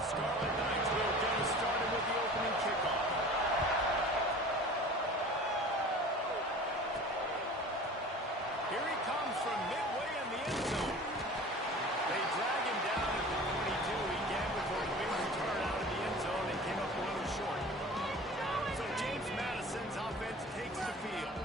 Scarlet Knights will get us started with the opening kickoff. Here he comes from midway in the end zone. They drag him down at the 42. He gambled for a big return out of the end zone and came up a little short. So James Madison's offense takes the field.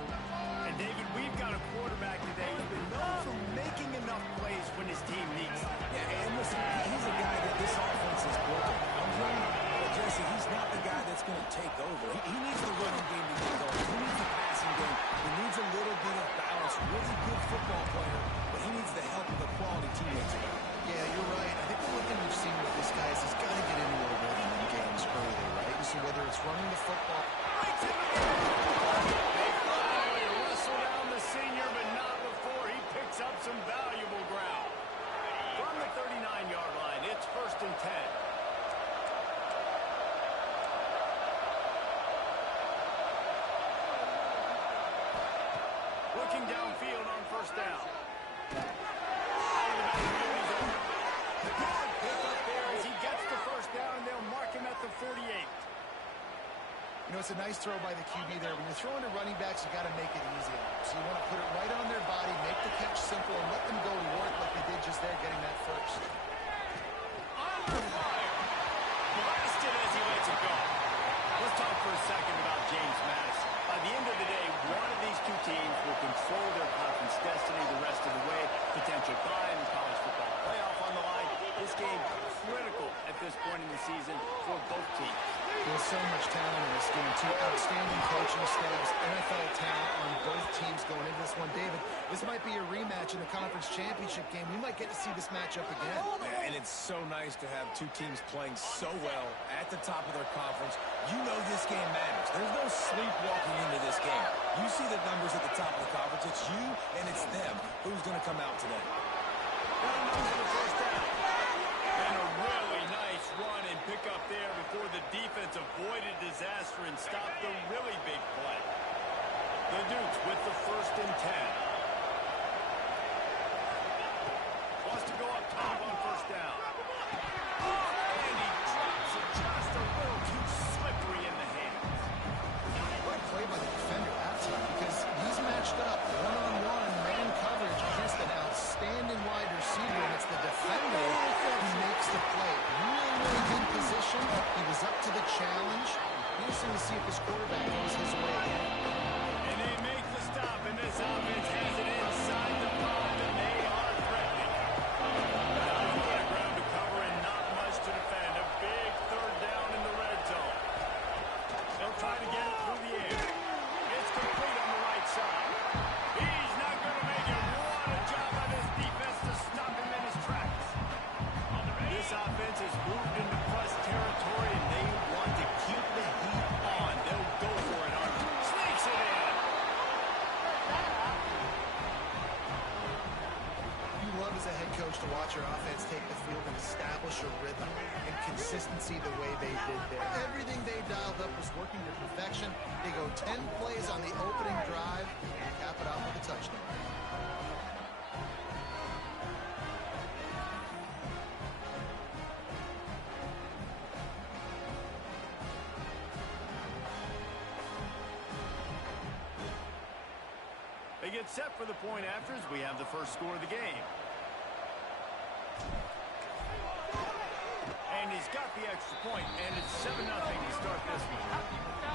And David, we've got a quarterback today who's been known for making enough plays when his team needs it. Yeah, and listen, he's a guy that this offense is built around. But Jesse, he's not the guy that's going to take over. He needs the running game to get going. He needs the passing game. He needs a little bit of balance. Really good football player, but he needs the help of the quality teammates around. Yeah, you're right. I think the one thing we've seen with this guy is he's got to get into a rhythm in games early, right? So whether it's running the football... They finally wrestle down the senior, but not before he picks up some valuable ground. From the 39-yard line, it's 1st and 10. Looking downfield on 1st down. Good pick up there as he gets the 1st down, and they'll mark him at the 48. You know, it's a nice throw by the QB there. When you're throwing to running backs, you got to make it easy. So you want to put it right on their body, make the catch simple, and let them go to work like they did just there, getting that 1st. Under fire. Blasted as he lets it go. Let's talk for a second about James Madison. By the end of the day, one of these two teams will control their conference destiny the rest of the way. Potential bye in the college football playoff on the line. This game critical at this point in the season for both teams. There's so much talent in this game, too. Outstanding coaching staffs, NFL talent on both teams going into this one. David, this might be a rematch in the conference championship game. We might get to see this matchup again. And it's so nice to have two teams playing so well at the top of their conference. You know this game matters. There's no sleepwalking into this game. You see the numbers at the top of the conference. It's you and it's them. Who's going to come out today? Down for the 1st down. And a really nice run and pick up there before the defense avoided disaster and stopped the really big play. The Dukes with the 1st and 10. Wants to go up top on 1st down. And he drops it just a little too slippery in the hands. What a play by the defender that time, because he's matched up one-on-one man coverage against an outstanding wide receiver, and it's the defender who makes the play. Really good position. He was up to the challenge. Interesting to see if his quarterback goes his way again. And they make the stop, and this offense has it inside the 5, and they are threatening. Not a lot of ground to cover and not much to defend. A big 3rd down in the red zone. They'll try to get it through the air. It's complete on the right side. He's not going to make it. What a job by this defense to stop him in his tracks. This offense has moved into plus territory, and they want to keep the heat on. They'll go for it, Archie. Sneaks it in. You love as a head coach to watch your offense take the field and establish a rhythm and consistency the way they did there. Everything they dialed up was working to perfection. They go 10 plays on the opening drive and cap it off with a touchdown. They get set for the point after as we have the first score of the game. And he's got the extra point, and it's 7-0 to start this one.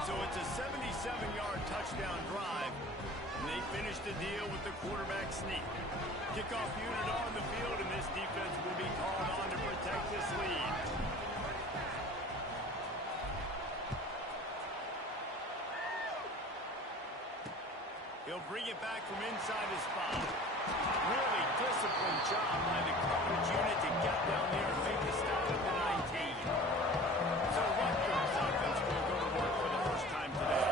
So it's a 77-yard touchdown drive, and they finish the deal with the quarterback sneak. Kickoff unit on the field, and this defense will be called on to protect this lead. He'll bring it back from inside his spot. Really disciplined job by the coverage unit to get down there and make the stop at the 19. So Rutgers offense will go to work for the first time today.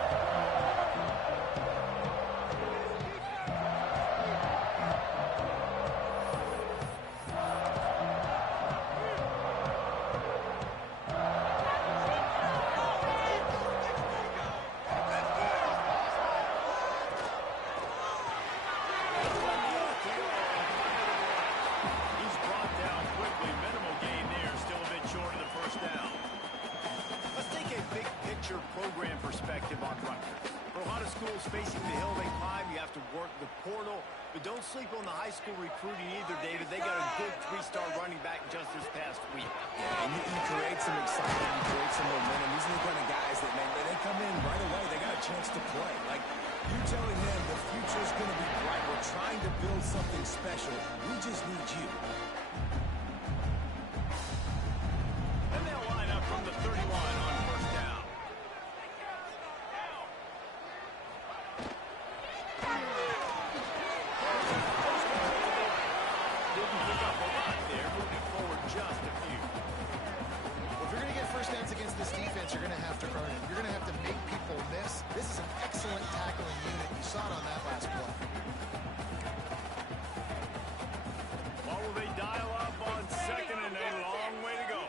He's brought down quickly. Minimal gain there. Still schools facing the hill they climb. You have to work the portal. But don't sleep on the high school recruiting either, David. They got a good three-star running back just this past week. Yeah, and you create some excitement, you create some momentum. These are the kind of guys that, man, they come in right away. They got a chance to play. Like, you're telling them the future's going to be bright. We're trying to build something special. We just need you. And they'll line up from the 31 on first down. Didn't pick up a lot there, moving forward just a few. Well, if you're going to get first downs against this defense, you're going to have to earn it. You're going to have to make people miss. This is an excellent tackling unit. You saw it on that last play. What will they dial up on second and a long way to go?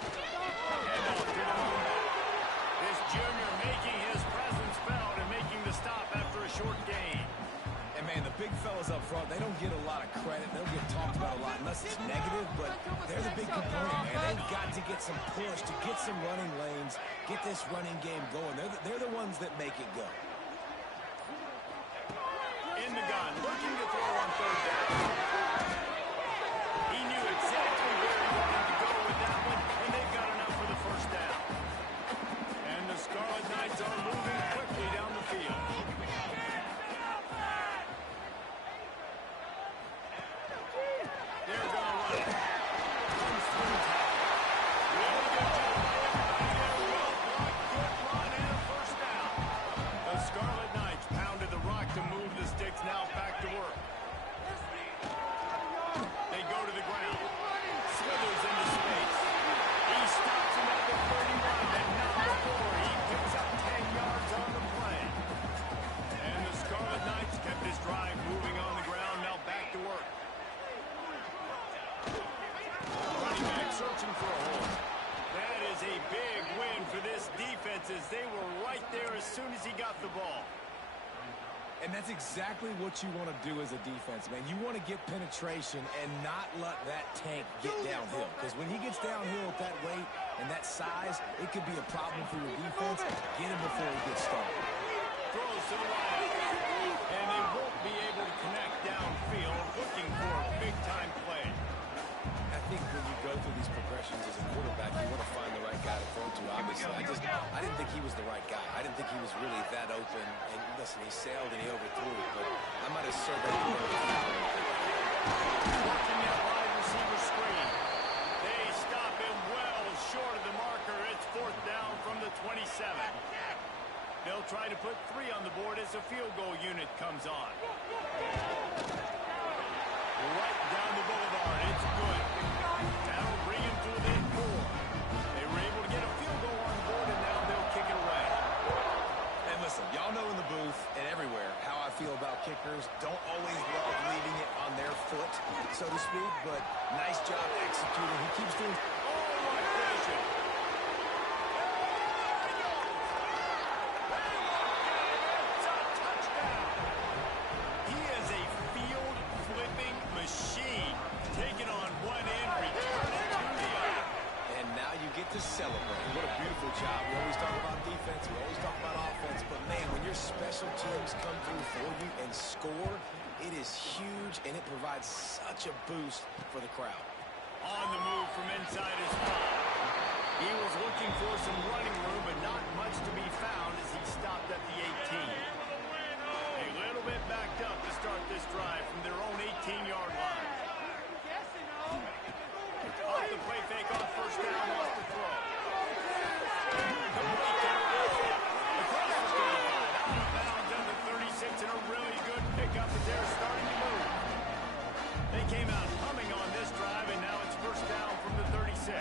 Handoff to the fullback. This junior making his presence felt and making the stop after a short gain. And, man, the big fellas up front, they don't get a lot of credit. They don't get talked about a lot unless it's negative, but they're the big component, man. They've got to get some push, to get some running lanes, get this running game going. They're the ones that make it go. In the gun, looking to throw on third down. He knew exactly where he wanted to go with that one, and they've got enough for the first down. And the Scarlet Knights are moving quickly down the field. They're going to run it. Comes through tackle. Really good job by everybody there. Well blocked, good run, and a first down. The Scarlet Knights pounded the rock to move the sticks, now back to work. They go to the ground. Slithers into space. He stops him at the 31, and not before. He picks up 10 yards on the play. And the Scarlet Knights kept this drive moving on the ground, now back to work. Running back searching for a hole. That is a big win for this defense as they were right there as soon as he got the ball. And that's exactly what you want to do as a defense, man. You want to get penetration and not let that tank get downhill. Because when he gets downhill at that weight and that size, it could be a problem for your defense. Get him before he gets started. Throws to the right. And they won't be able to connect downfield, looking for a big-time play. I think when you go through these progressions as a quarterback, you want to find the right guy to throw to. Obviously, I didn't think he was the right guy. I didn't think he was really that open. And listen, he sailed and he overthrew it, but I might have surveyed him. Working that wide receiver screen. They stop him well short of the marker. It's fourth down from the 27. They'll try to put 3 on the board as the field goal unit comes on. Right down the boulevard. It's good. That'll bring him to within 4. They were able to get a field goal on the board, and now they'll kick it away. And listen, y'all know in the booth and everywhere how I feel about kickers. Don't always love leaving it on their foot, so to speak, but nice job executing. He keeps doing... Oh, what vision. It's a touchdown. He is a field-flipping machine. Taking on one end, returning to the other. And now you get to celebrate. What a beautiful job. We always talk about defense. We always talk about offense. But, man, when your special teams come through for you and score, it is huge, and it provides such a boost for the crowd. On the move from inside his 5. He was looking for some running room, but not much to be found as he stopped at the 18. A little bit backed up to start this drive from their own 18-yard line. Off the play fake on first down, lost the throw. Complete to Russell. Across the 35, out of bounds at the 36, and a really good pickup as they're starting to move. They came out humming on this drive, and now it's first down from the 36.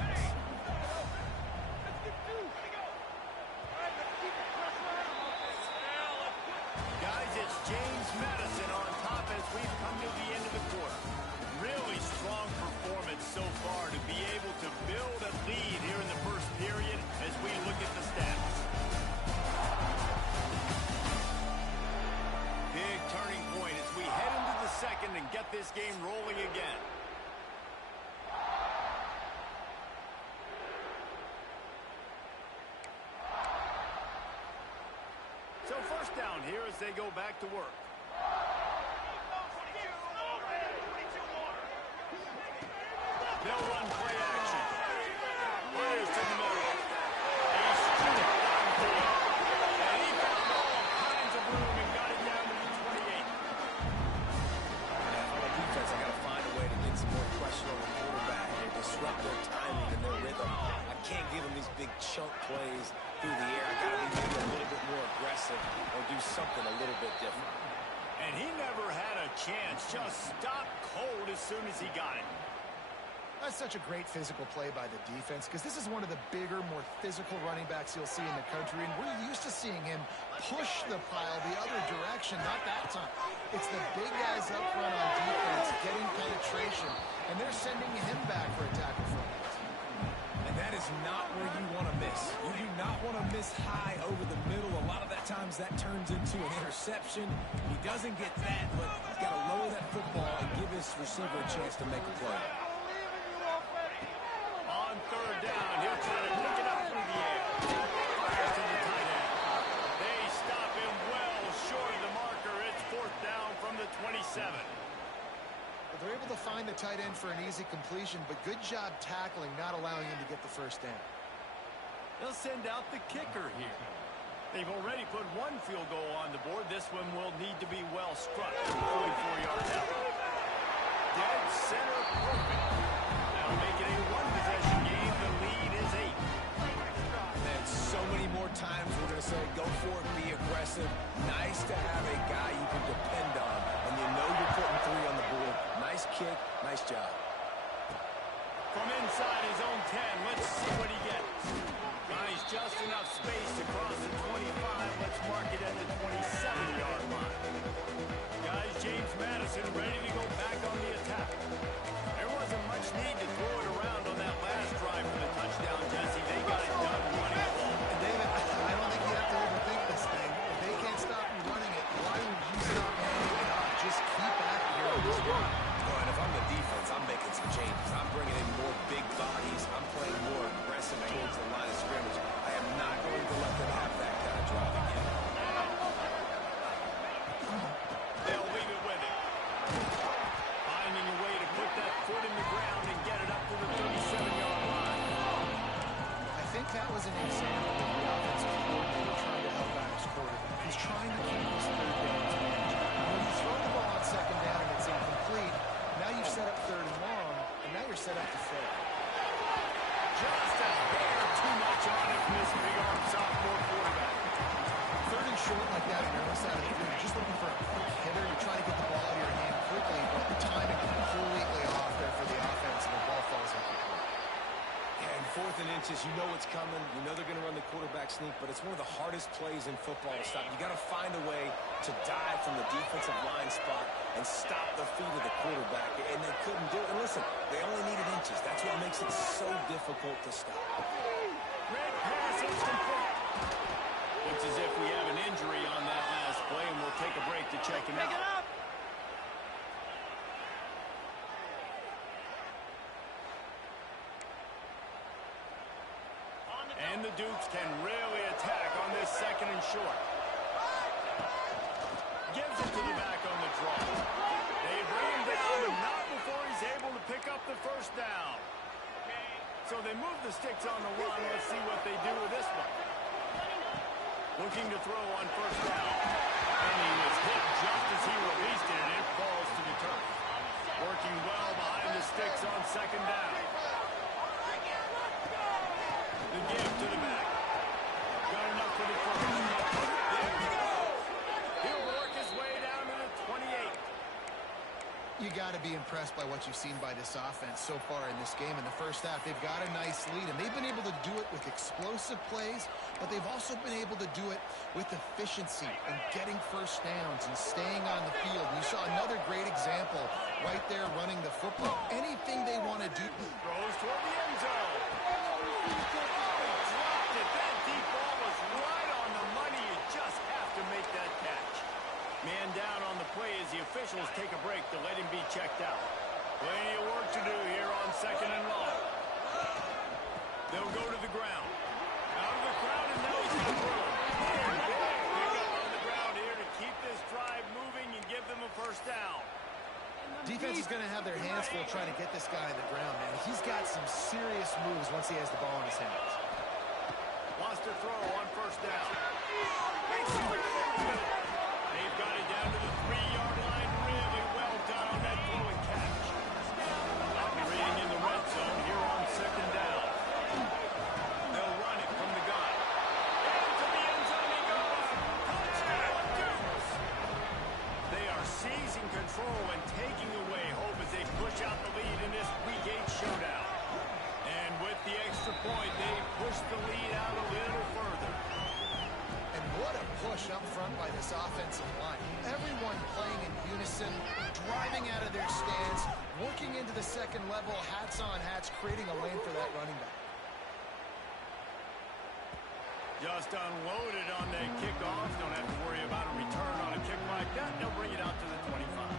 Guys, it's James Madison on top as we've come to the end of the quarter. Really strong performance so far to be able to build a lead here in the first period as we look at the stats. Big turning point as we head into the second and get this game rolling again. here as they go back to work. They'll run play action. Fires to the middle. He's shooting downfield. And he found all kinds of room and got it down to the 28. On the defense, I got to find a way to get some more pressure on the quarterback and disrupt their timing and their rhythm. I can't give them these big chunk plays through the air. I got to be maybe a little bit more aggressive or do something a little bit different. And he never had a chance. Just stopped cold as soon as he got it. That's such a great physical play by the defense because this is one of the bigger, more physical running backs you'll see in the country, and we're used to seeing him push the pile the other direction. Not that time. It's the big guys up front on defense getting penetration, and they're sending him back for a tackle for loss. And that is not where you want to miss. You do not want to miss high over the middle. A lot of that times that turns into an interception. He doesn't get that, but he's got to lower that football and give his receiver a chance to make a play. On third down, he'll try to pick it up through the air. Fires to the tight end. They stop him well short of the marker. It's fourth down from the 27. But they're able to find the tight end for an easy completion, but good job tackling, not allowing him to get the first down. They'll send out the kicker here. They've already put one field goal on the board. This one will need to be well struck from 44 yards out. Dead center perfect. That'll make it a one-possession game. The lead is 8. Man, so many more times we're going to say, go for it, be aggressive. Nice to have a guy you can depend on, and you know you're putting 3 on the board. Nice kick, nice job. From inside his own 10, let's see what he gets. Buys just enough space to cross the 25. Let's mark it at the 27-yard line. Guys, James Madison ready to go back on the attack. There wasn't much need to throw it around on that last drive for the touchdown, Jesse. They got it done running the ball. David, I don't think you have to overthink this thing. If they can't stop you running it, why would you stop handing it off? Just keep at it here on this one. And if I'm the defense, I'm making some changes. I'm bringing in more big bodies. I'm playing more aggressive towards the line of scrimmage. I am not going to let them have that kind of drive again. They'll leave it with him. Finding a way to put that foot in the ground and get it up to the 37-yard line. I think that was an example of the offensive coordinator trying to help out his quarterback. He's trying to keep his third downs managed. When you throw the ball on second down and it's incomplete, now you've set up third and long, and now you're set up to fail. Just a hair too much on it from this big-arm sophomore quarterback. Third and short like that on your own side of the field, you're just looking for a quick hitter. You're trying to get the ball out of your hand quickly, but the timing completely off there for the offense, and the ball falls incomplete. And 4th and inches, you know it's coming. You know they're going to run the quarterback sneak, but it's one of the hardest plays in football to stop. You got to find a way to dive from the defensive line spot and stop the feet of the quarterback, and they couldn't do it. And listen, they only needed inches. That's what makes it so difficult to stop. Red pass is complete. Looks as if we have an injury on that last play, and we'll take a break to check him out. And the Dukes can really attack on this second and short. Gives it to the back on the draw. They bring him down, and not before he's able to pick up the first down. So they move the sticks on the run. Let's see what they do with this one. Looking to throw on first down. And he was hit just as he released it, and it falls to the turf. Working well behind the sticks on second down. The give to the back. Got enough for the first. There we go. He'll work his way down to the 28. You got to be impressed by what you've seen by this offense so far in this game. In the first half, they've got a nice lead, and they've been able to do it with explosive plays, but they've also been able to do it with efficiency and getting first downs and staying on the field. You saw another great example right there running the football. Anything they want to do. Throws toward the end zone. Dropped it. That deep ball was right on the money. You just have to make that catch. Man down on the play as the officials take a break to let him be checked out. Plenty of work to do here on second and long. They'll go to the ground. Out of the crowd, and now he's got room. Big pick up on the ground here to have their hands full trying to get this guy on the ground, man. He's got some serious moves once he has the ball in his hands. Wants to throw on first down. They've got it down to the 3-yard line. Really well done on that throw and catch. Operating in the red zone here on second down. They'll run it from the gun. Into the end zone he goes. Touchdown, Dukes. They are seizing control and taking away hope as they push out the lead in this Week 8 showdown. And with the extra point, they push the lead out a little further. And what a push up front by this offensive line. Everyone playing in unison, driving out of their stance, working into the second level, hats on hats, creating a lane for that running back. Just unloaded on the kickoff. Don't have to worry about a return on a kick like that. They'll bring it out to the 25.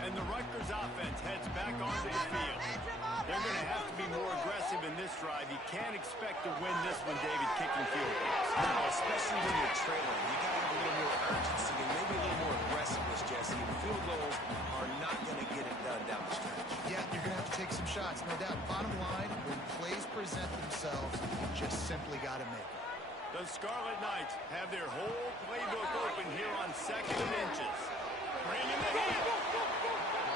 And the Rutgers offense heads back onto the field. They're going to have to be more aggressive in this drive. You can't expect to win this one, David, kicking field goals. No, especially when you're trailing. You got to have a little more urgency and maybe a little more aggressiveness, Jesse. And field goals are not going to get it done down the stretch. Yeah, you're going to have to take some shots, no doubt. Bottom line, when plays present themselves, you just simply got to make it. The Scarlet Knights have their whole playbook open here on second and inches. Bringing the heat.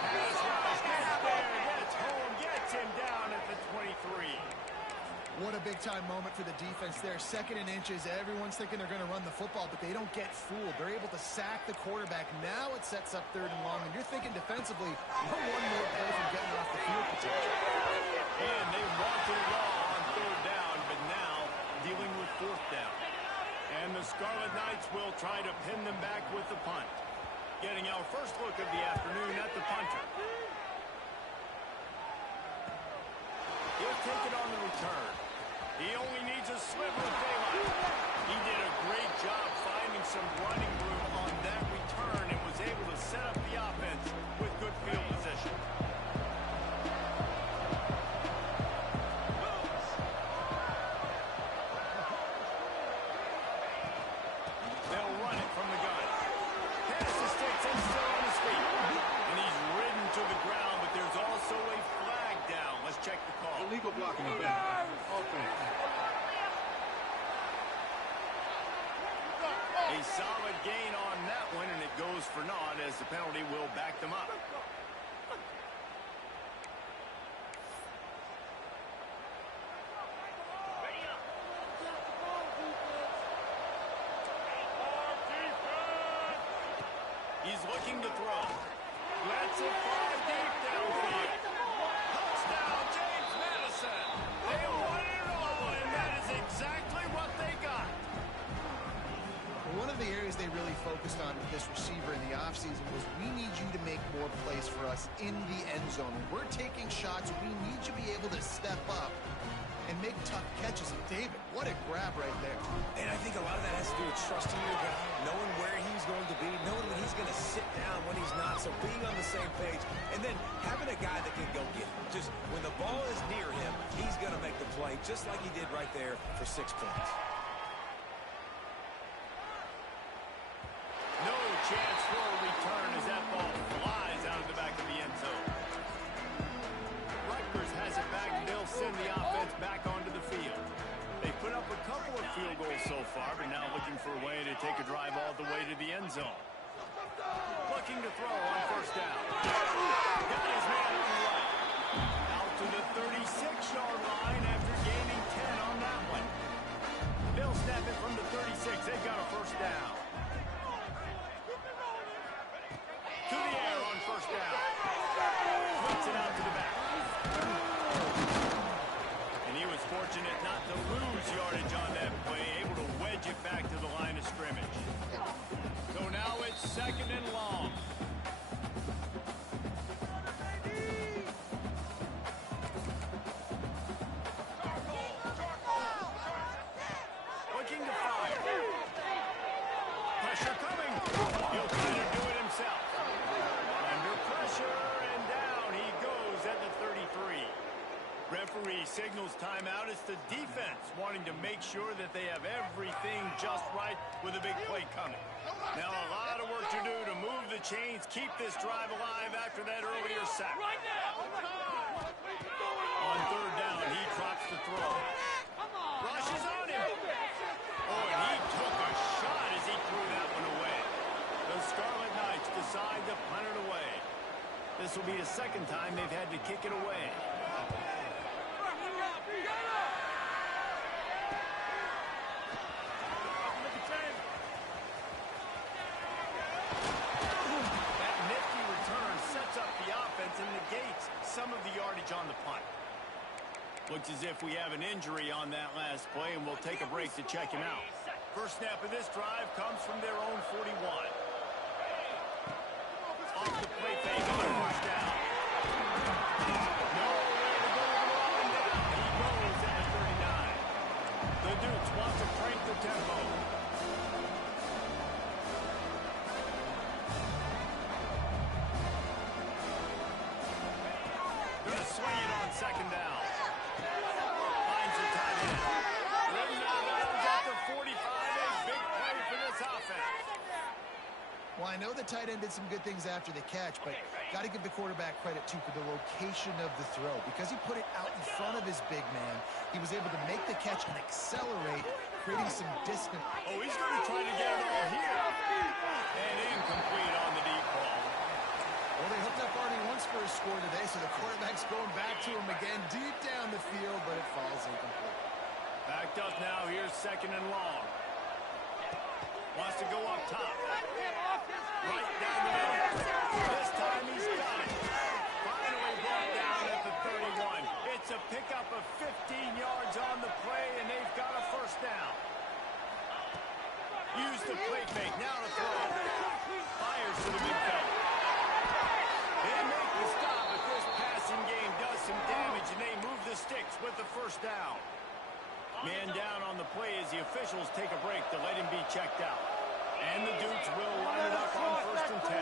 Pass rush gets there, gets home, gets him down at the 23. What a big-time moment for the defense there. Second and inches, everyone's thinking they're going to run the football, but they don't get fooled. They're able to sack the quarterback. Now it sets up third and long, and you're thinking defensively, you're one more play from getting off the field potential. And they want the law on third down, but now dealing with fourth down. And the Scarlet Knights will try to pin them back with the punt. Getting our first look of the afternoon at the punter. He'll take it on the return. He only needs a sliver of daylight. He did a great job finding some running room on that return and was able to set up the offense with good field position. They'll run it from the gun. Pass the sticks and still on his feet. And he's ridden to the ground, but there's also a flag down. Let's check the call. Illegal blocking of that. Offense. A solid gain on that one, and it goes for naught as the penalty will back them up. He's looking to throw. Let's it fly deep downfield. Touchdown, James Madison. They won it all, and that is exactly what they got. One of the areas they really focused on with this receiver in the offseason was we need you to make more plays for us in the end zone. When we're taking shots, we need you to be able to step up and make tough catches. And David, what a grab right there. And I think a lot of that has to do with trusting your guy, knowing where he's going to be, knowing when he's going to sit down, when he's not, so being on the same page, and then having a guy that can go get it. Just when the ball is near him, he's going to make the play, just like he did right there for 6 points. No chance for a return as that ball flies out of the back of the end zone. Rutgers has it back, and they'll send the offense back onto the field. They put up a couple of field goals so far, but now looking for a way to take a drive all the way to the end zone. Looking to throw on first down. Got his man on the right. Out to the 36-yard line after gaining 10 on that one. They'll snap it from the 36. They've got a first down. To the air on first down. Flips it out to the back. And he was fortunate not to lose yardage on that play, able to wedge it back to the line of scrimmage. So now it's second and long. Looking to fire. Pressure coming. He'll try to do it himself. Under pressure, and down he goes at the 33. Referee signals timeout. It's the defense wanting to make sure that they have everything just right with a big play coming. Now a lot of work to do to move the chains, keep this drive alive after that earlier sack. On third down, he drops the throw. Rushes on him. Oh, and he took a shot as he threw that one away. The Scarlet Knights decide to punt it away. This will be the second time they've had to kick it away. That nifty return sets up the offense and negates some of the yardage on the punt. Looks as if we have an injury on that last play, and we'll take a break to check him out. First snap of this drive comes from their own 41. Off the play fake on first down. Nowhere to go with the ball and down. He goes at the 39. The Dukes want to crank the tempo. Gonna swing it on second down. Finds the tight end. Running out of bounds at the 45. A big play for this offense. Well, I know the tight end did some good things after the catch, but got to give the quarterback credit, too, for the location of the throw. Because he put it out in front of his big man, he was able to make the catch and accelerate, creating some distance. Oh, he's going to try to get it all here. And incomplete on the deep ball. Well, they hooked up Artie once for a score today, so the quarterback's going back to him again deep down the field, but it falls incomplete. Backed up now. Here's second and long. Wants to go up top. Right down the middle. This time he's got it. Finally brought down at the 31. It's a pickup of 15 yards on the play, and they've got a first down. Use the play fake. Now to throw. Fires to the midfield. They make the stop, but this passing game does some damage, and they move the sticks with the first down. Man down on the play as the officials take a break to let him be checked out. And the Dukes will line it up on first and 10.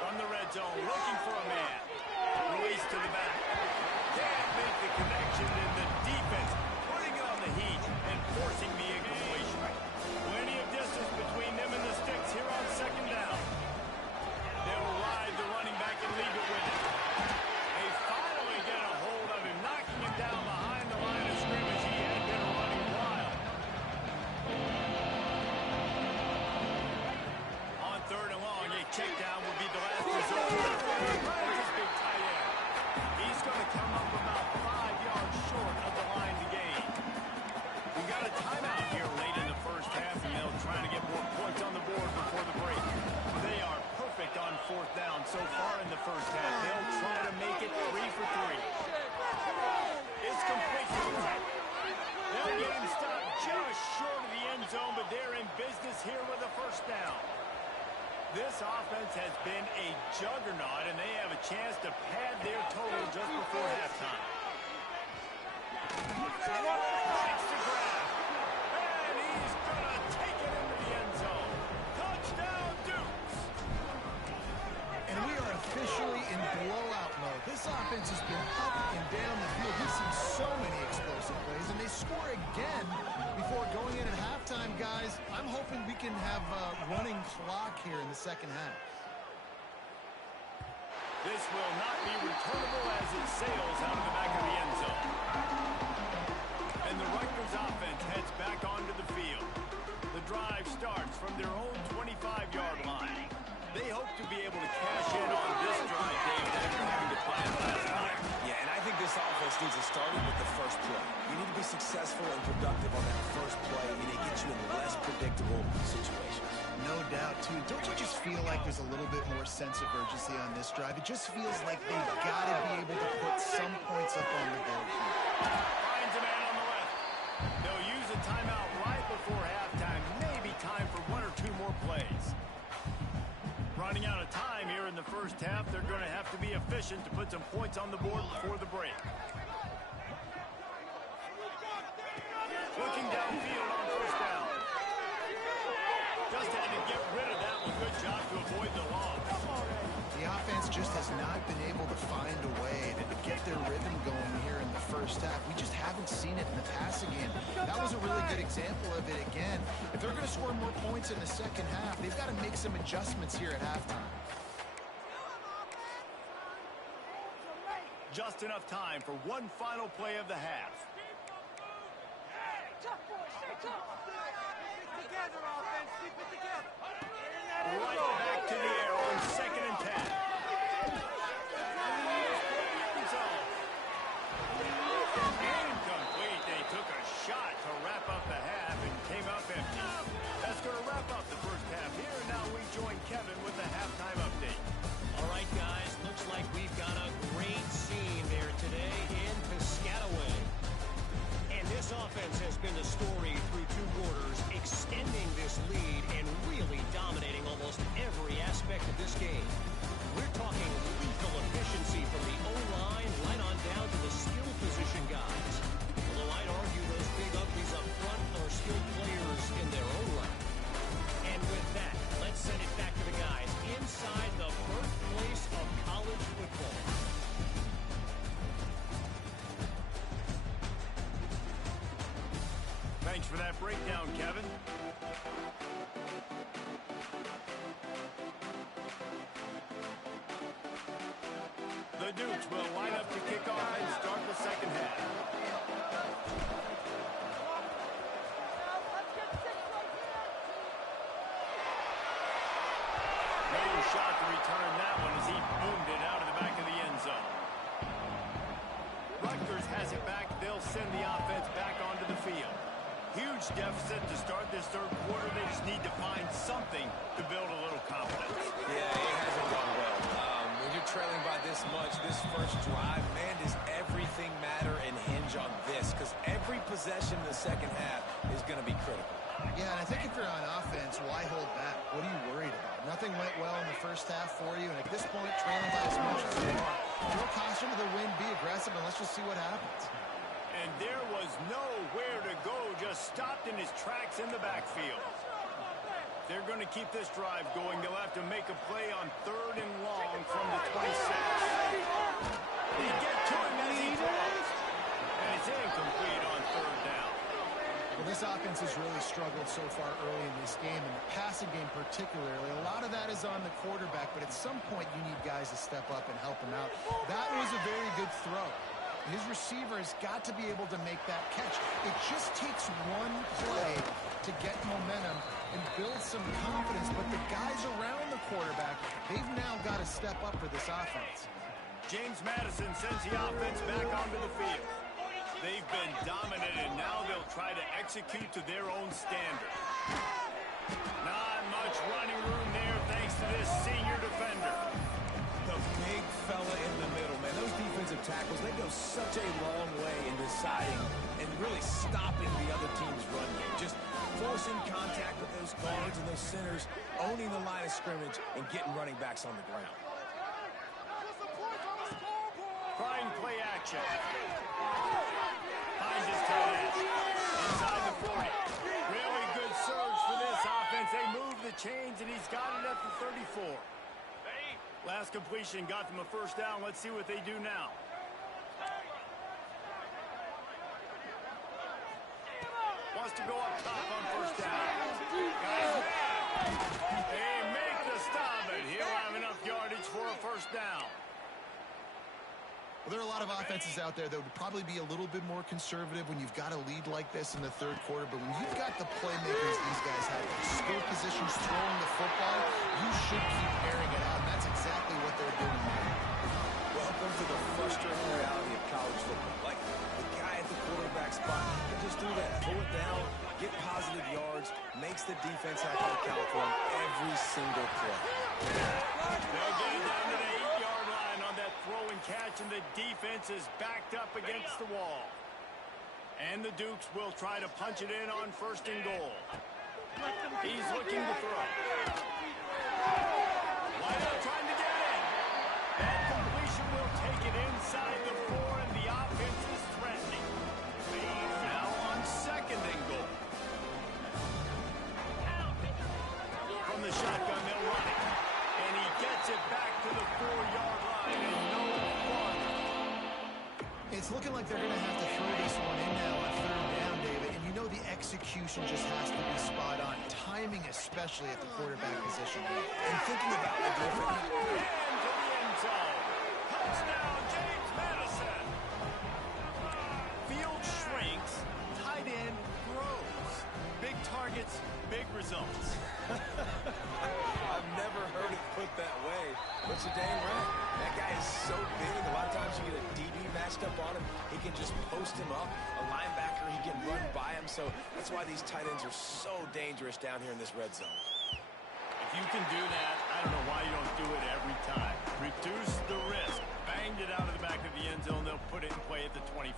From the red zone, looking for a man. Release to the back. Can't make the connection, and the defense putting it on the heat and forcing the incompletion. Plenty of distance between them and the sticks here on second down. They'll ride the running back and leave it with it. They finally get a hold of him, knocking him down behind the line of scrimmage. He had been running wild. On third and long, a check down would be the last resort. His big tight end. He's going to come up about 5 yards short of the line to gain. We got a timeout here late in the first half, and they'll try to get more points on the board before the break. They are perfect on fourth down so far in the first half. They'll try to make it 3 for 3. It's complete to the right. They'll get him stopped just short of the end zone, but they're in business here with a first down. This offense has been a juggernaut, and they have a chance to pad their total just before halftime. Takes the grab, and he's going to take it into the end zone. Touchdown, Dukes! And we are officially in blowout mode. This offense has been up and down the field. We've seen so many explosive plays, and they score again before going in at halftime, guys. I'm hoping we can have a running clock here in the second half. This will not be returnable as it sails out of the back of the end zone. And the Rutgers offense heads back onto the field. The drive starts from their own 25-yard line. They hope to be able to cash in on this drive, Dave, after having to play it last night. Yeah, and I think this offense needs to start with the first play. You need to be successful and productive on that first play, and it gets you in less predictable situations. No doubt, too. Don't you just feel like there's a little bit more sense of urgency on this drive? It just feels like they've got to be able to put some points up on the board here. Finds a man on the left. They'll use a timeout right before halftime. Maybe time for 1 or 2 more plays. Running out of time here in the first half. They're going to have to be efficient to put some points on the board before the break. Looking downfield on first down. Just had to get rid of that one. Good job to avoid the loss. The offense just has not been able to find a way to get their rhythm going here in the first half. We just haven't seen it in the passing game. That was a really good example of it again. If they're going to score more points in the second half, they've got to make some adjustments here at halftime. Just enough time for one final play of the half. Right back to the air on 2nd and 10. Incomplete. They took a shot to wrap up the half and came up empty. That's going to wrap up the first half here. Now we join Kevin with the halftime update. All right, guys, looks like we've got a great scene there today in Piscataway. And this offense has been the story through 2 quarters, extending this lead and really dominating almost every aspect of this game. We're talking lethal efficiency from the O-line right on down to the skill position guys. Although I'd argue those big uglies up front are skilled players in their own right. And with that, let's send it back to the guys inside the birthplace of college football. Thanks for that breakdown, Kevin. The Dukes will line up to kick off and start the second half. No shot to return that one as he boomed it out of the back of the end zone. Rutgers has it back. They'll send the offense back onto the field. Huge deficit to start this third quarter. They just need to find something to build a little confidence. Yeah, it hasn't gone well. When you're trailing by this much, this first drive, man, does everything matter and hinge on this? Because every possession in the second half is going to be critical. Yeah, and I think if you're on offense, why hold back? What are you worried about? Nothing went well in the first half for you, and at this point, trailing by as much as you are, throw caution to the wind, be aggressive, and let's just see what happens. And there was nowhere to go, just stopped in his tracks in the backfield. They're going to keep this drive going. They'll have to make a play on 3rd and long from the 26. They get to him as he throws. And it's incomplete on 3rd down. Well, this offense has really struggled so far early in this game, and the passing game particularly. A lot of that is on the quarterback, but at some point you need guys to step up and help him out. That was a very good throw. His receiver has got to be able to make that catch. It just takes one play to get momentum and build some confidence, but the guys around the quarterback, they've now got to step up for this offense. James Madison sends the offense back onto the field. They've been dominant, and now they'll try to execute to their own standard. Not much running room there thanks to this senior defender. The big fella in the middle, man. Those defensive tackles, they go such a long way in deciding and really stopping the other team's run game. Just forcing contact with those guards and those centers, owning the line of scrimmage, and getting running backs on the ground. Trying play action. Finds his tight end. Inside the 40. Really good surge for this offense. They move the chains, and he's got it at the 34. Last completion got them a first down. Let's see what they do now. Wants to go up top on first down. Guys, they make the stop, and he'll have enough yardage for a first down. Well, there are a lot of offenses out there that would probably be a little bit more conservative when you've got a lead like this in the third quarter. But when you've got the playmakers these guys have, skill positions, throwing the football, you should keep airing it out. And that's exactly what they're doing now. Welcome to the frustrating reality of college football. Like the guy at the quarterback spot can just do that. Pull it down, get positive yards, makes the defense have to account for him every single play. They'll get it down to the 8-yard line on that throw and catch, and the defense is backed up against the wall. And the Dukes will try to punch it in on 1st and goal. He's looking to throw. Wide out trying to get in. That completion will take it inside the 4, and the offense is threatening. Now on 2nd and goal. From the shotgun, they'll run it. And he gets it back to the 4-yard It's looking like they're going to have to throw this one in now on third down, David. And you know the execution just has to be spot on. Timing, especially at the quarterback position. And thinking about the defense. And to the end zone. Touchdown, James Madison. Field shrinks, tight end grows. Big targets, big results. I've never heard it put that way, but you're dang right. That guy is so big. A lot of times you get a DB matched up on him. He can just post him up. A linebacker, he can run by him. So that's why these tight ends are so dangerous down here in this red zone. If you can do that, I don't know why you don't do it every time. Reduce the risk. Banged it out of the back of the end zone. They'll put it in play at the 25.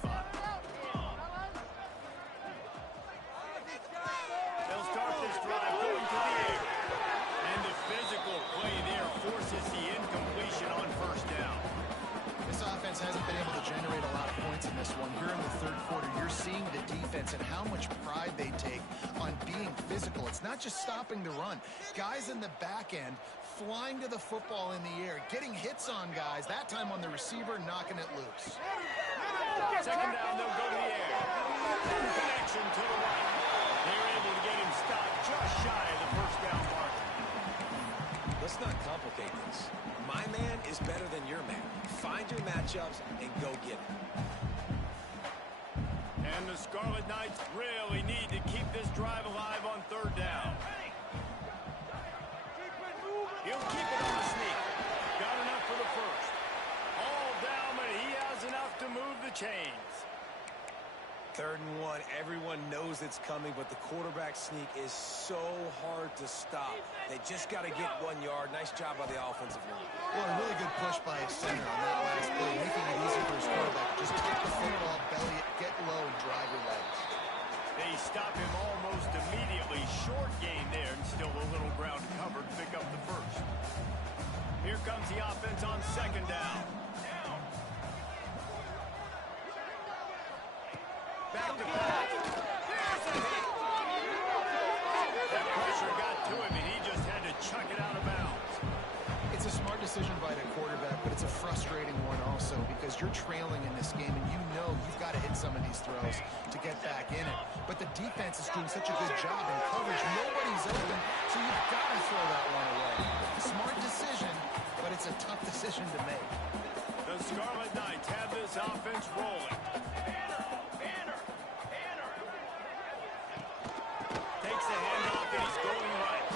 They'll start this drive going to the air. And the physical play there forces the incompletion on first down. This offense hasn't been able to generate a lot of points in this one. Here in the third quarter, you're seeing the defense and how much pride they take on being physical. It's not just stopping the run. Guys in the back end flying to the football in the air, getting hits on guys, that time on the receiver, knocking it loose. Second down, they'll go to the air. Connection to the right. They're able to get him stopped just shy of the first down mark. Let's not complicate this. My man is better than your man. Find your matchups and go get it. And the Scarlet Knights really need to keep this drive alive on third down. He'll keep it on the sneak. Got enough for the first. All down, but he has enough to move the chains. 3rd and 1. Everyone knows it's coming, but the quarterback sneak is so hard to stop. They just got to get 1 yard. Nice job by the offensive line. Well, a really good push by his center on that last play, making it easy for his quarterback. Just kick the football, belly it, get low, and drive your legs. They stop him almost immediately. Short gain there, and still a little ground covered. Pick up the first. Here comes the offense on second down. Back to pass. That pressure got to him, and he just had to chuck it out of bounds. It's a smart decision by the quarterback, but it's a frustrating one also because you're trailing in this game, and you know you've got to hit some of these throws to get back in it. But the defense is doing such a good job in coverage. Nobody's open, so you've got to throw that one away. Smart decision, but it's a tough decision to make. The Scarlet Knights have this offense rolling. Takes the handoff, and he's going right.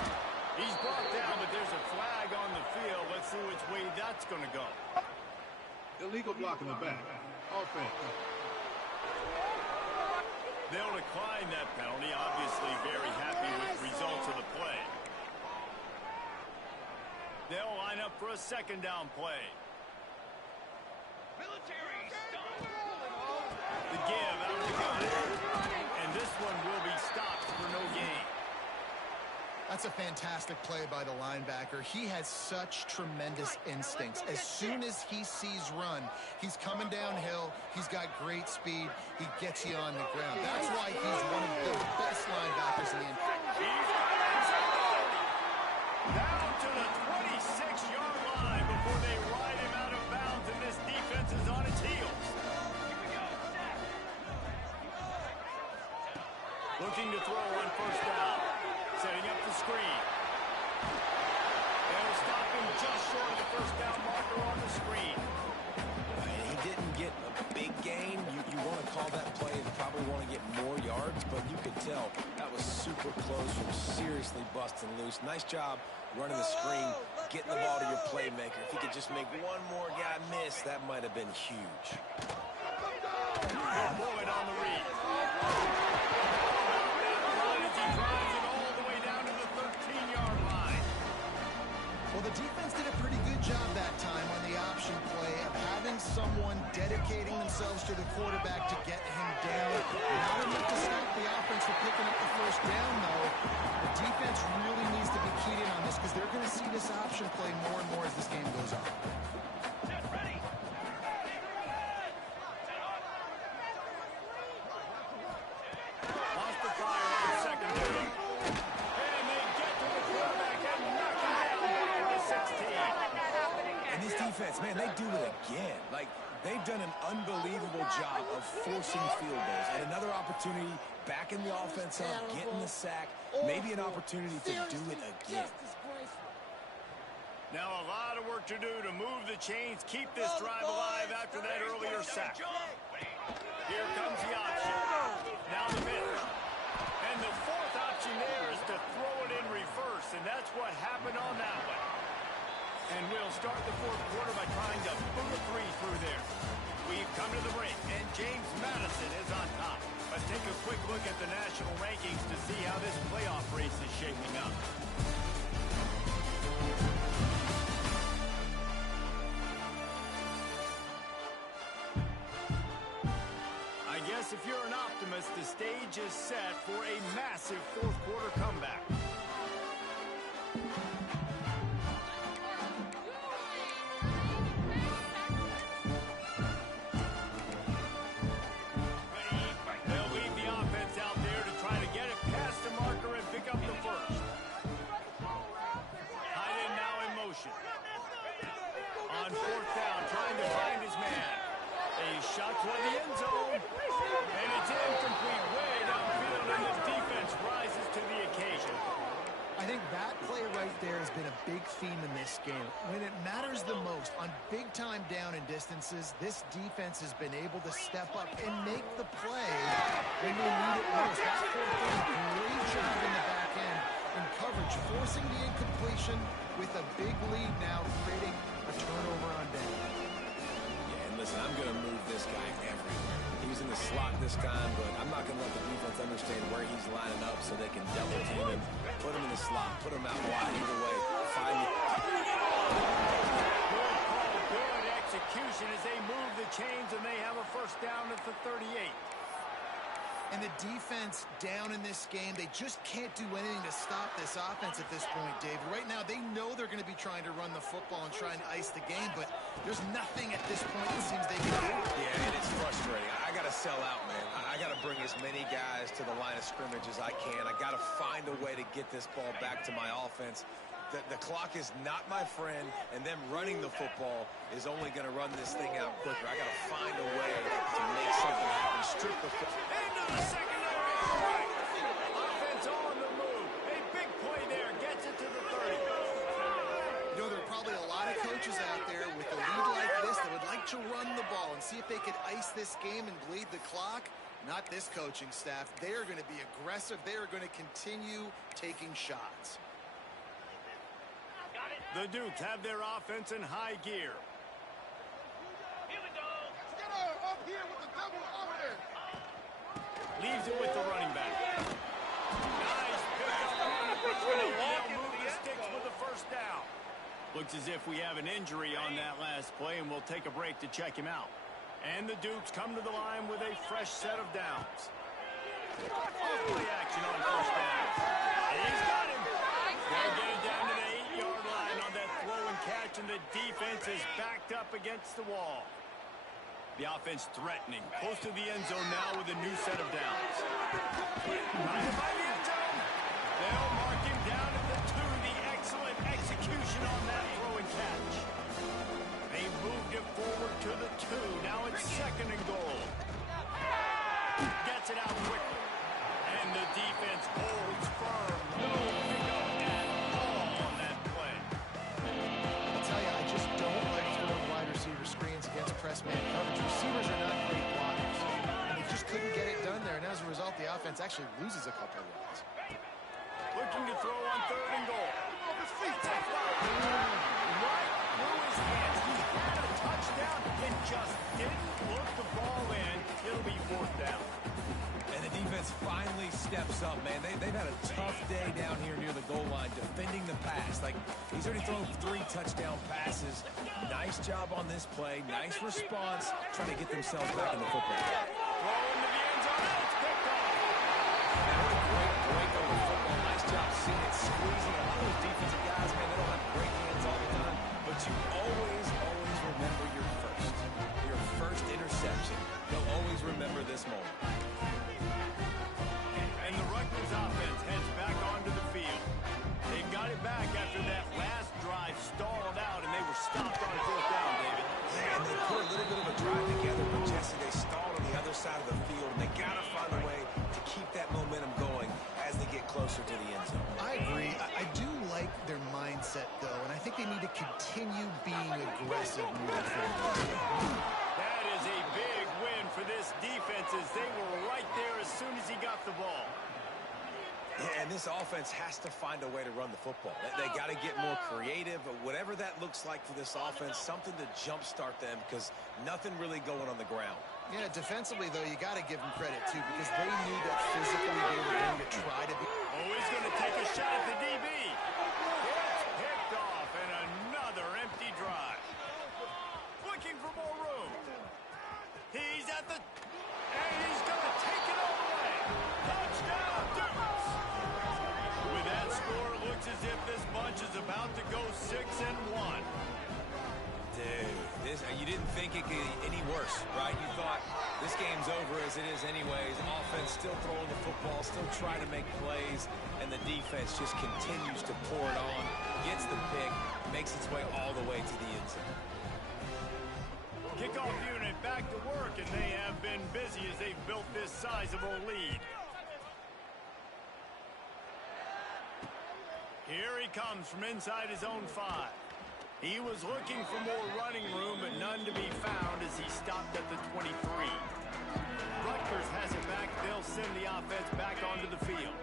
He's brought down, but there's a flag on the field. Let's see which way that's going to go. Illegal block in the back. Offense. They'll decline that penalty. Obviously very happy with the results of the play. They'll line up for a second down play. The give out of the gun. And this one will be stopped for no gain. That's a fantastic play by the linebacker. He has such tremendous instincts. As soon as he sees run, he's coming downhill. He's got great speed. He gets you on the ground. That's why he's one of the best linebackers in the NFL. Down to the 26-yard line before they ride him out of bounds, and this defense is on its heels. Looking to throw on first down. Setting up the screen. They'll stop him just short of the first down marker on the screen. He didn't get a big gain. You want to call that play and probably want to get more yards, but you could tell that was super close from seriously busting loose. Nice job running the screen, getting the ball to your playmaker. If he could just make one more guy miss, that might have been huge. They'll blow it on the read. He drives it all the way down to the 13-yard line. Well, the defense did a pretty good job that time on the option play of having someone dedicating themselves to the quarterback to get him down. Not enough to stop the offense from picking up the first down, though. The defense really needs to be keyed in on this because they're going to see this option play more and more as this game goes on. defense, man, they do it again. Like, they've done an unbelievable job of forcing field goals. And another opportunity back in the offense up, getting the sack, maybe an opportunity to do it again. Now a lot of work to do to move the chains, keep this drive alive after that earlier sack. Here comes the option. Now the pitch. And the fourth option there is to throw it in reverse, and that's what happened on that one. And we'll start the fourth quarter by trying to boot a three through there. We've come to the break, and James Madison is on top. Let's take a quick look at the national rankings to see how this playoff race is shaping up. I guess if you're an optimist, the stage is set for a massive fourth quarter comeback. They'll leave the offense out there to try to get it past the marker and pick up the first. Hyden now in motion. On fourth down, trying to find his man. A shot toward the end zone. And it's incomplete, way downfield, and the defense rises to the occasion. I think that play right there has been a big theme in this game. When it matters the most, on big-time down and distances, this defense has been able to step up and make the play when they need it most. That fourth down, great job in the back end in coverage, forcing the incompletion with a big lead now, creating a turnover on down. Yeah, and listen, I'm going to move this guy everywhere. He's in the slot this time, but I'm not going to let the defense understand where he's lining up so they can double team him, put him in the slot, put him out wide, either way, find it. Good execution as they move the chains, and they have a first down at the 38. And the defense down in this game, they just can't do anything to stop this offense at this point, David. Right now, they know they're going to be trying to run the football and try and ice the game, but there's nothing at this point it seems they can do. Yeah, and it's frustrating. I got to sell out, man. I got to bring as many guys to the line of scrimmage as I can. I got to find a way to get this ball back to my offense. The clock is not my friend, and them running the football is only going to run this thing out quicker. I got to find a way to make something happen. Strip the football. Into the secondary. Offense on the move. A big play there. Gets it to the 30. You know, there are probably a lot of coaches out there with a lead like this that would like to run the ball and see if they could ice this game and bleed the clock. Not this coaching staff. They are going to be aggressive. They are going to continue taking shots. The Dukes have their offense in high gear. Leaves it with the running back. Nice pick up on the pitch. They'll move the sticks with the first down. Looks as if we have an injury on that last play, and we'll take a break to check him out. And the Dukes come to the line with a fresh set of downs. Off-play action on first down. And he's got him. They'll get it down to the 8-yard line on that throw and catch, and the defense is backed up against the wall. The offense threatening, close to the end zone now with a new set of downs. Right by the end zone. They'll mark him down at the 2. The excellent execution on that throw and catch. They moved it forward to the 2. Now it's second and goal. Gets it out quickly. And the defense holds firm. No pickup at all on that play. I'll tell you, I just don't like throwing wide receiver screens against press man coverage. Receivers are not great blockers. And they just couldn't get it done there. And as a result, the offense actually loses a couple of yards. Looking to throw on third and goal. Right through his hands. He had a touchdown and just didn't look the ball in. It'll be fourth down. And the defense finally steps up, man. They've had a tough day down here near the goal line defending the pass. Like, he's already thrown 3 touchdown passes. Nice job on this play. Nice response, trying to get themselves back in the football. Throw into the end zone. It's picked off. What a great break over football. Nice job seeing it, squeezing. A lot of those defensive guys, man, they don't have great hands all the time. But you always remember your first interception. You'll always remember this moment. And the Rutgers offense heads back onto the field. They got it back after that last drive stalled out, and they were stopped on fourth down. little bit of a drive together, but Jesse, they stalled on the other side of the field, and they got to find a way to keep that momentum going as they get closer to the end zone. I agree. I do like their mindset, though, and I think they need to continue being aggressive moving forward. That is a big win for this defense as they were right there as soon as he got the ball. And this offense has to find a way to run the football. They got to get more creative, whatever that looks like for this offense, something to jumpstart them because nothing really going on the ground. Yeah, defensively, though, you got to give them credit, too, because they knew that physically they were going to try to be. Oh, he's going to take a shot at the DB. It's picked off, and another empty drive. Looking for more room. He's at the... And he's going to take it all the way. Touchdown, Dukes. With that score, it looks as if this bunch is about to go 6-1. Dude, you didn't think it could get any worse, right? You thought this game's over as it is anyways. Offense still throwing the football, still trying to make plays, and the defense just continues to pour it on, gets the pick, makes its way all the way to the end zone. Kickoff unit back to work, and they have been busy as they've built this sizable lead. Here he comes from inside his own 5. He was looking for more running room, but none to be found as he stopped at the 23. Rutgers has it back. They'll send the offense back onto the field.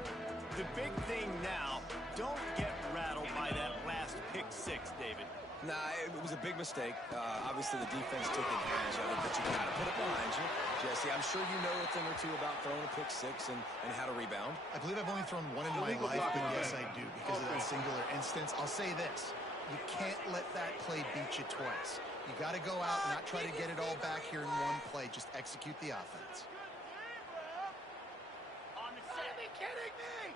The big thing now, don't get rattled by that last pick 6, David. Nah, it was a big mistake. Obviously, the defense took advantage of it, but you got to put it behind you. Jesse, I'm sure you know a thing or two about throwing a pick 6 and how to rebound. I believe I've only thrown one in my life, but yes, I do, because of that singular instance. I'll say this. You can't let that play beat you twice. You got to go out and not try to get it all back here in one play. Just execute the offense. On the set. Are you kidding me?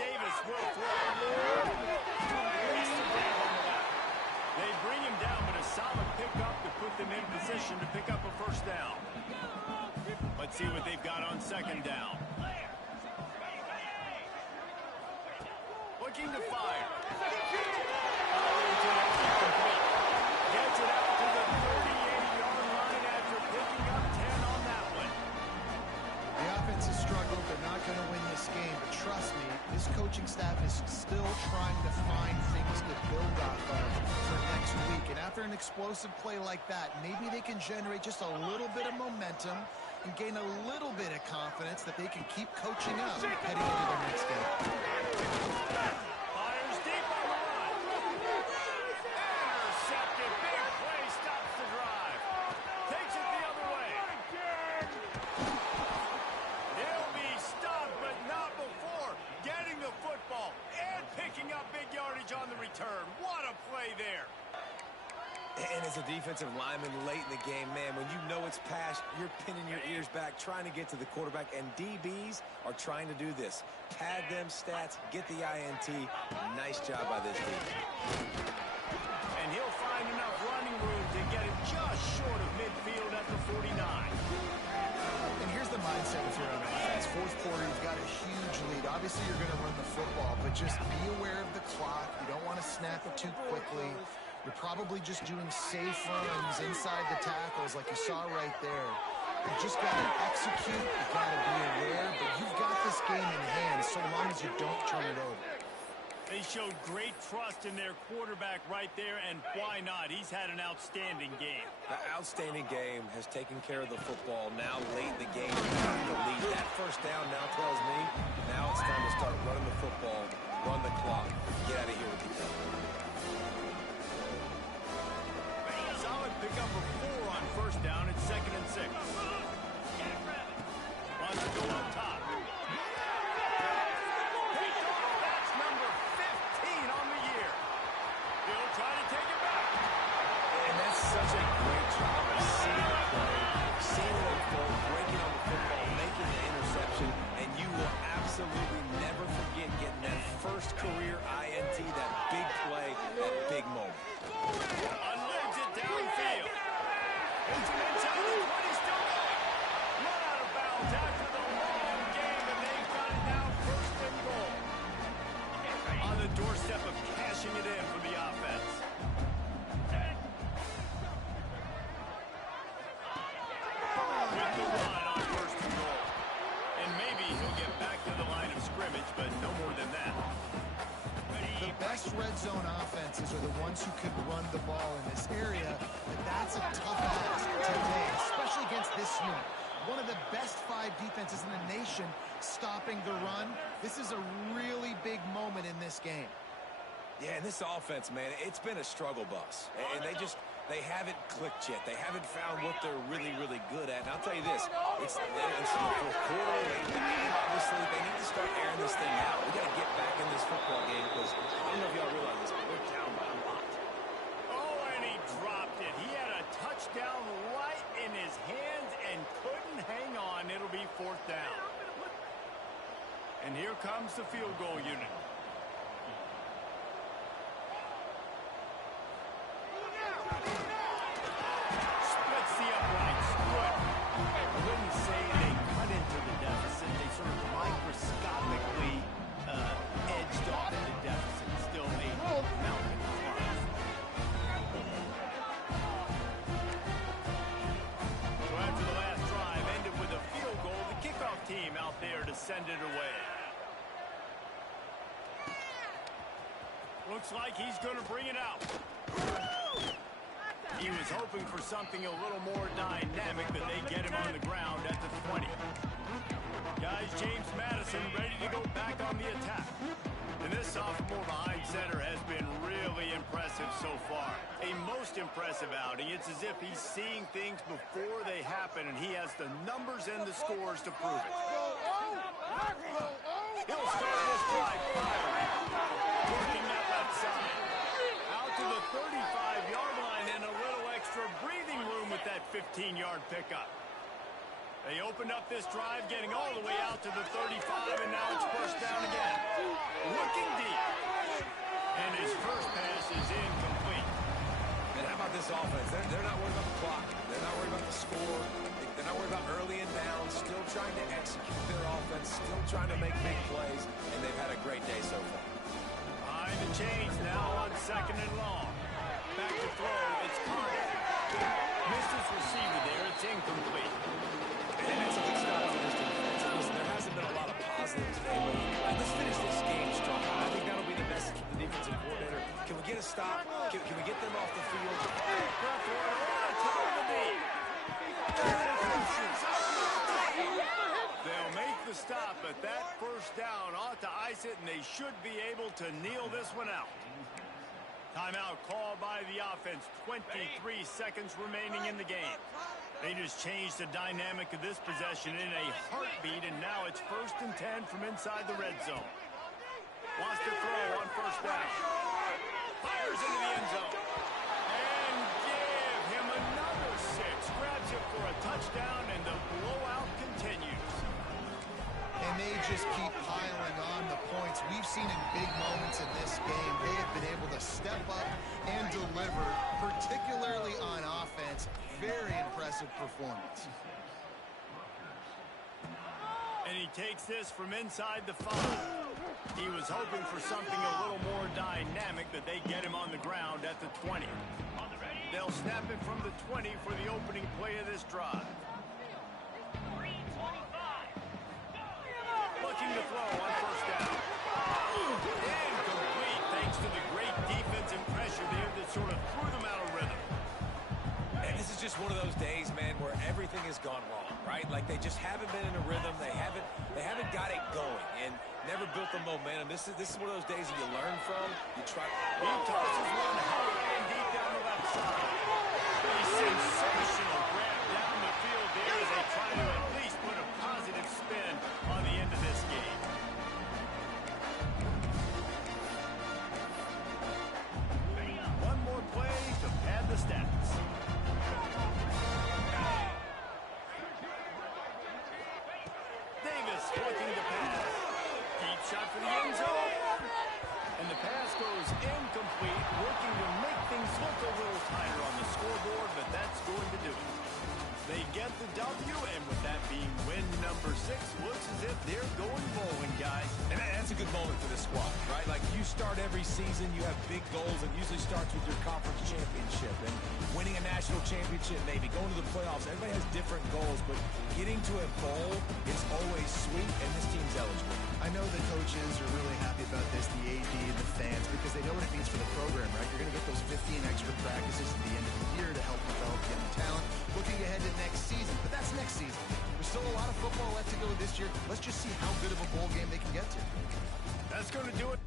Davis will throw. They bring him down, but a solid pickup to put them in position to pick up a first down. Let's see what they've got on second down. Looking to fire. Gets it out to the 38-yard line after picking up 10 on that one. The offense has struggled. They're not going to win this game, but trust me, this coaching staff is still trying to find things to build off of for next week. And after an explosive play like that, maybe they can generate just a little bit of momentum and gain a little bit of confidence that they can keep coaching up heading into their next game. Fires deep on the run. Intercepted. Big play stops the drive. Takes it the other way. They'll be stopped, but not before getting the football and picking up big yardage on the return. What a play there. And as a defensive lineman late in the game, man, when you know it's past, you're pinning your ears back, trying to get to the quarterback, and DBs are trying to do this. Pad them stats, get the INT. Nice job by this team. And he'll find enough running room to get it just short of midfield at the 49. And here's the mindset if you're on offense. Fourth quarter, you've got a huge lead. Obviously, you're going to run the football, but just be aware of the clock. You don't want to snap it too quickly. You're probably just doing safe runs inside the tackles like you saw right there. You just got to execute. You got to be aware, but you've got this game in hand so long as you don't turn it over. They showed great trust in their quarterback right there, and why not? He's had an outstanding game. The outstanding game has taken care of the football. Now late in the game, the lead. That first down now tells me now it's time to start running the football, run the clock, get out of here with the game. Solid pickup of 4 on first down. It's 2nd and 6. Wants to go up top. Picked off. That's number 15 on the year. He'll try to take it back. And that's such a great job of seeing the play, seeing it unfold, breaking on the football, making the interception, and you will absolutely never forget getting that first career INT, that big play, that big moment. Unloads it downfield. Hits him inside the 20, still going. Run out of bounds after the long game, and they've got it now 1st and goal. best red zone offenses are the ones who could run the ball in this area, but that's a tough ask today, especially against this unit. One of the best 5 defenses in the nation stopping the run. This is a really big moment in this game. Yeah, and this offense, man, it's been a struggle bus. And they haven't clicked yet. They haven't found what they're really, really good at. And I'll tell you this, it's in the fourth quarter. Obviously, they need to start airing this thing out. We got to get back in this football game because I don't know if y'all realize this, but we're down by a lot. Oh, and he dropped it. He had a touchdown right in his hands and couldn't hang on. It'll be 4th down. And here comes the field goal unit. Splits the uprights. Good. I wouldn't say they cut into the deficit. They sort of microscopically edged off the deficit. Still a mountain of climb. So after the last drive ended with a field goal, the kickoff team out there to send it away. Looks like he's going to bring it out. He was hoping for something a little more dynamic, but they get him on the ground at the 20. Guys, James Madison ready to go back on the attack. And this sophomore behind center has been really impressive so far. A most impressive outing. It's as if he's seeing things before they happen, and he has the numbers and the scores to prove it. He'll start this drive firing. Working that left side. Out to the 35-yard line and a little extra breathing room with that 15-yard pickup. They opened up this drive, getting all the way out to the 35, and now it's first down again. Looking deep. And his first pass is incomplete. And how about this offense? They're not worried about the clock. They're not worried about the score. They're not worried about early and down. Still trying to execute their offense. Still trying to make big plays. And they've had a great day so far. Behind the chains now on 2nd and long. Back to throw. It's Carter. Misses receiver there. It's incomplete. And that's a good start for this defense. Listen, there hasn't been a lot of positives today, but let's finish this game strong. I think that'll be the best to keep the defensive coordinator. Can we get a stop? Can we get them off the field? They'll make the stop, but that first down ought to ice it, and they should be able to kneel this one out. Timeout called by the offense. 23 seconds remaining in the game. They just changed the dynamic of this possession in a heartbeat, and now it's 1st and 10 from inside the red zone. Wants to throw on first down. Fires into the end zone. And give him another 6. Grabs it for a touchdown, and the blowout continues. And they just keep piling on the points. We've seen in big moments in this game, they have been able to step up and deliver, particularly on offense. Very impressive performance. And he takes this from inside the 5. He was hoping for something a little more dynamic, but they get him on the ground at the 20. They'll snap it from the 20 for the opening play of this drive. Looking to throw on first down. Incomplete thanks to the great defensive pressure there that sort of threw them out of rhythm. And this is just one of those days, man, where everything has gone wrong, right? Like they just haven't been in a rhythm. They haven't got it going and never built the momentum. This is one of those days that you learn from. You try. He tosses one high and deep down the left side. A sensational grab down the field there as they try to at least put a positive spin on the end of this game. One more play to pad the stats. Davis looking to pass. Deep shot for the end zone. And the pass goes incomplete, working to make things look a little tighter on the scoreboard, but that's going to do it. They get the W, and with that being win number 6, looks as if they're going bowling, guys. And that's a good moment for this squad, right? Like you start every season, you have big goals. It usually starts with your conference championship and winning a national championship, maybe going to the playoffs. Everybody has different goals, but getting to a bowl is always sweet, and this team's eligible. I know the coaches are really happy about this, the AD and the fans, because they know 15 extra practices at the end of the year to help develop young talent. Looking ahead to next season, but that's next season. There's still a lot of football left to go this year. Let's just see how good of a bowl game they can get to. That's going to do it.